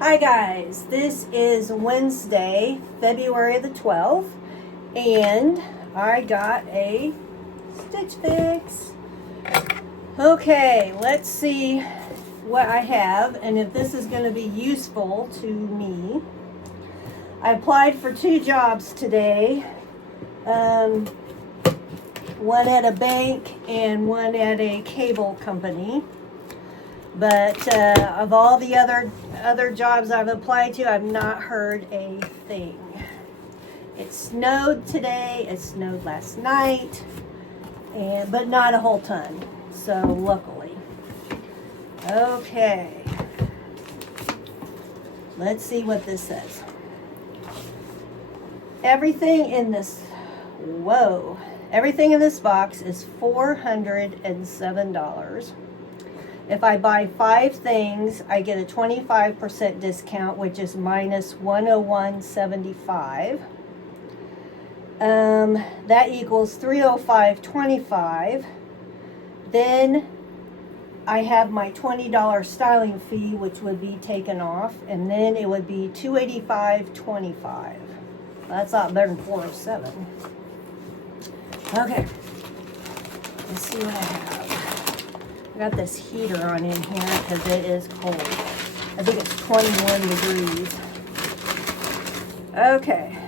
Hi guys, this is Wednesday, February the 12th, and I got a Stitch Fix. Okay, let's see what I have and if this is going to be useful to me. I applied for 2 jobs today, one at a bank and one at a cable company. But of all the other jobs I've applied to, I've not heard a thing. It snowed today. It snowed last night, but not a whole ton. So luckily, okay. Let's see what this says. Everything in this box is $407. If I buy 5 things, I get a 25% discount, which is minus $101.75. That equals $305.25. Then I have my $20 styling fee, which would be taken off, and then it would be $285.25. That's a lot better than $407. Okay, let's see what I have. I got this heater on in here because it is cold. I think it's 21 degrees. Okay.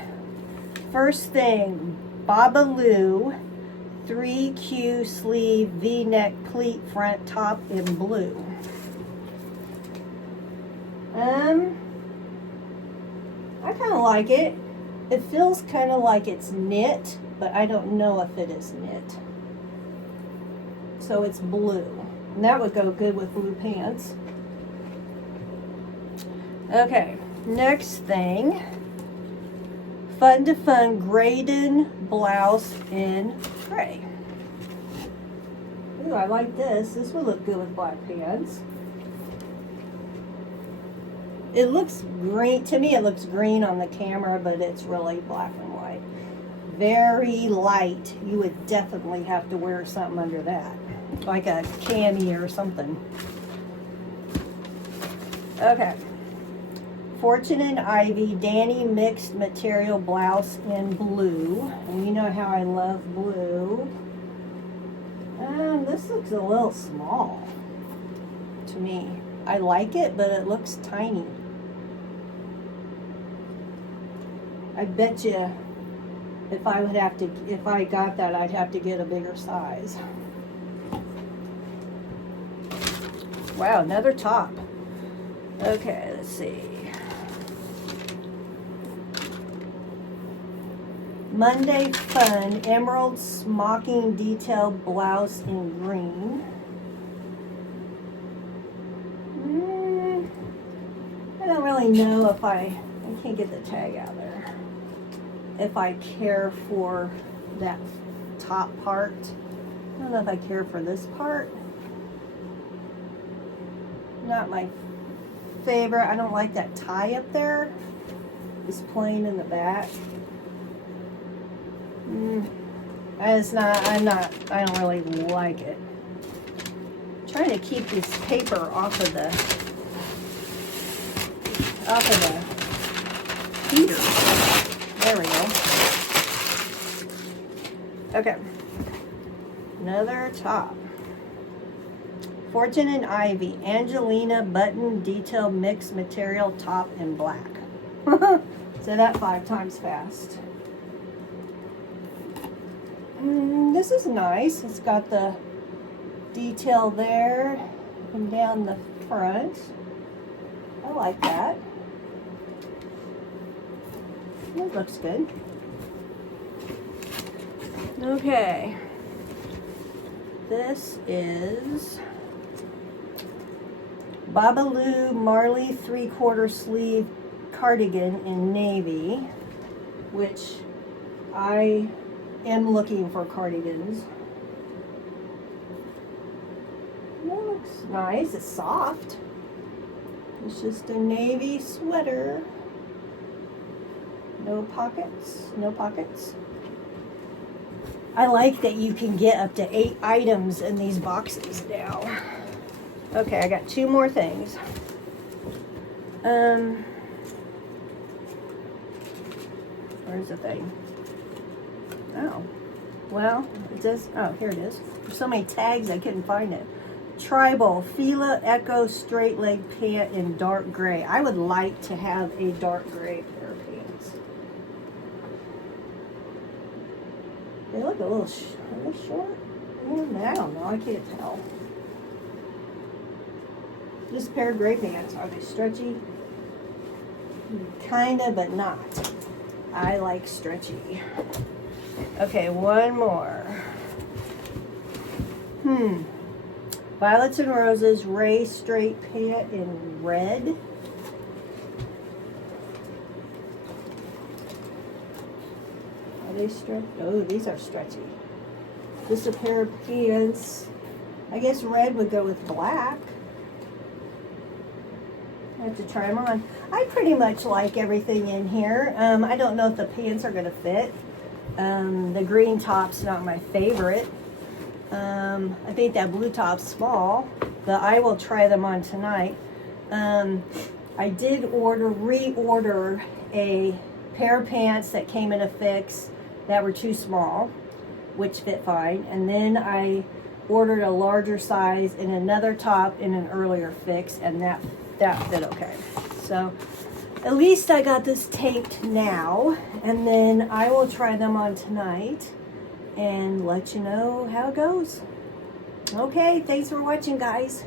First thing, Babalu 3Q sleeve V-neck pleat front top in blue. I kind of like it. It feels kind of like it's knit, but I don't know if it is knit. So it's blue. And that would go good with blue pants. Okay, next thing. Fun to Fun Graydon blouse in gray. Ooh, I like this. This would look good with black pants. It looks green. To me, it looks green on the camera, but it's really black and white. Very light. You would definitely have to wear something under that. Like a cami or something. Okay. Fortune and Ivy Danny mixed material blouse in blue. And you know how I love blue. This looks a little small to me. I like it, but it looks tiny. I bet you if I got that, I'd have to get a bigger size. Wow, another top. Okay, let's see. Monday Fun Emerald Smocking Detail Blouse in green. I don't really know if I can't get the tag out there. If I care for that top part. I don't know if I care for this part. Not my favorite. I don't like that tie up there. It's plain in the back. I don't really like it. I'm trying to keep this paper off of the heater. There we go. Okay. Another top. Fortune and Ivy Angelina button detail mixed material top in black. Say that 5 times fast. This is nice. It's got the detail there and down the front. I like that. It looks good. Okay. This is Babalu Marley 3/4 sleeve cardigan in navy, which I am looking for cardigans. That looks nice. It's soft. It's just a navy sweater. No pockets. No pockets. I like that you can get up to 8 items in these boxes now. Okay, I got 2 more things. Where's the thing? Oh, well, it does. Oh, here it is. There's so many tags I couldn't find it. Tribal Fila Echo straight leg pant in dark gray. I would like to have a dark gray pair of pants. They look a little short. I don't know. I can't tell. This pair of gray pants, are they stretchy? Kinda, but not. I like stretchy. Okay, one more. Violets and Roses Ray straight pant in red. Are they stretchy? Oh, these are stretchy. This is a pair of pants. I guess red would go with black. I have to try them on. I pretty much like everything in here. I don't know if the pants are going to fit. The green top's not my favorite. I think that blue top's small, but I will try them on tonight. I did reorder a pair of pants that came in a fix that were too small, which fit fine. And then I ordered a larger size in another top in an earlier fix, and that fit okay. So at least I got this taped now, and then I will try them on tonight and let you know how it goes. Okay, thanks for watching, guys.